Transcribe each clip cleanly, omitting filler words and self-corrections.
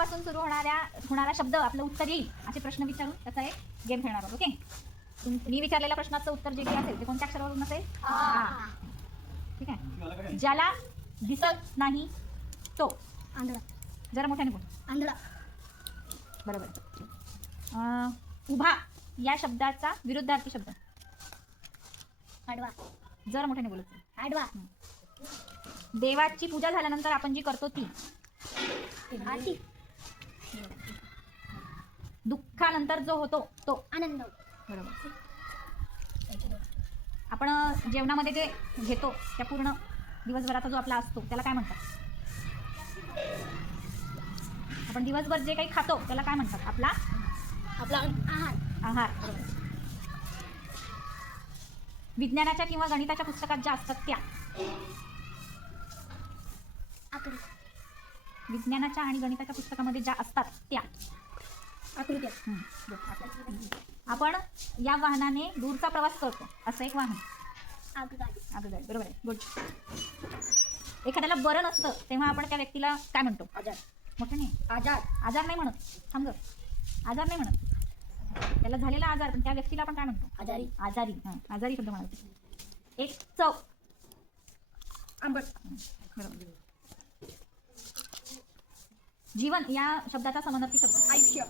पासून सुरू होणारा शब्द आपलं उत्तर येईल असे प्रश्न विचारून त्याचा एक गेम खेळणार आहोत. ओके, मी विचारलेल्या प्रश्नाचं उत्तर जे काही असेल ते कोणत्या अक्षरावरून असेल? आ. ठीक आहे. ज्याला दिसत नाही तो आंधळा. जरा मोठ्याने बोल. आंधळा. बरोबर. उभा या शब्दाचा विरुद्धार्थी शब्द. आडवा. जरा मोठ्याने बोलायचं. आडवा. देवाची पूजा झाल्यानंतर आपण जी करतो ती. आरती. दुःखानंतर जो होतो तो. आनंद. बरोबर. आपण जेवणामध्ये जे घेतो त्या पूर्ण दिवसभराचा जो आपला असतो त्याला काय म्हणतात? आपण दिवसभर जे काही खातो त्याला काय म्हणतात? आपला आहार. आहार. बरोबर. विज्ञानाच्या किंवा गणिताच्या पुस्तकात ज्या असतात त्या. आकृती. विज्ञानाच्या आणि गणिताच्या पुस्तकामध्ये ज्या असतात त्या. आकृत्या. आपण या वाहनाने दूरचा प्रवास करतो असं एक वाहन. आगगाडी. आगगाडी. बरोबर आहे. गुड. एखाद्याला बरं नसतं तेव्हा आपण त्या व्यक्तीला काय म्हणतो? आजार. मोठं नाही. आजार. आजार नाही म्हणत. थांब ग. आजार नाही म्हणत. त्याला झालेला आजार पण त्या व्यक्तीला आपण काय म्हणतो? आजारी. आजारी. हां, आजारी शब्द म्हणतो. एक चव. आंबट. बरोबर. जीवन या शब्दाचा समानार्थी शब्द. आयुष्य.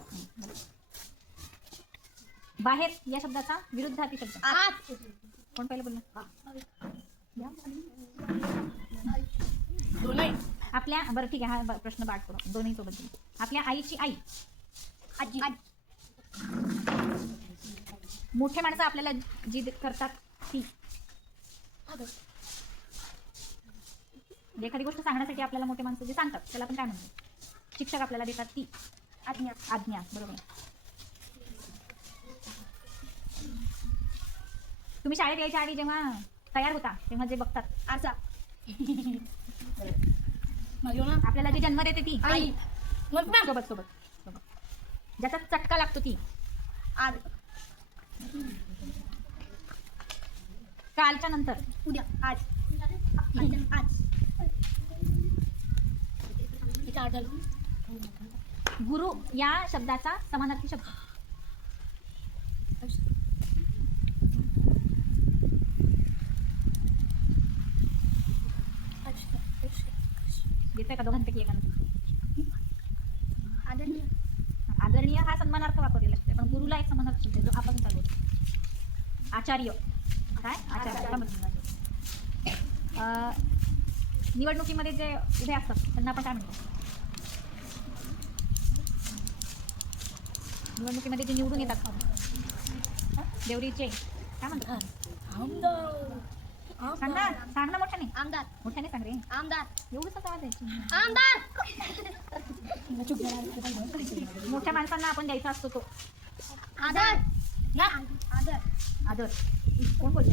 बाहेर या शब्दाचा विरुद्धार्थी शब्द. आत. कोण पहिलं बोललं? दोन्ही. आपल्या बरं ठीक आहे, हा प्रश्न पाठ करू. दोन्ही सोबत बोलू. आपल्या आईची आई. आजी. मोठे माणसं आपल्याला जी करतात ती. एखादी गोष्ट सांगण्यासाठी आपल्याला मोठे माणसं जे सांगतात त्याला आपण काय म्हणतो? शिक्षक आपल्याला देतात ती. आज्ञा. आज्ञा. बरोबर. तुम्ही शाळेत यायच्या आधी जेव्हा तयार होता तेव्हा जे बघतात आरसा. आपल्याला जे जन्म देते ती. आई. सोबत सोबत सोबत. ज्याचा चटका लागतो ती. आज. कालच्या नंतर. उद्या. आज. आज. गुरु या शब्दाचा समानार्थी शब्द. येतोय का दोघांपैकी एकानं? आदरणीय. आदरणीय हा सन्मानार्थ वापरलेला असतो पण गुरुला एक सन्मानार्थ शब्द आहे जो आपण चालू होतो. आचार्य. काय? आचार्य. निवडणुकीमध्ये जे उभे असतात त्यांना आपण काय म्हणतो? निवडणुकीमध्ये जे निवडून येतात देवरीचे काय म्हणतात? सांग ना, सांग ना मोठ्याने. आमदार. मोठ्याने सांग रे. आमदार. एवढंच आवाज आहे. आमदार. मोठ्या माणसांना आपण द्यायचा असतो तो. आदर. ना. आदर. आदर. कोण बोलले?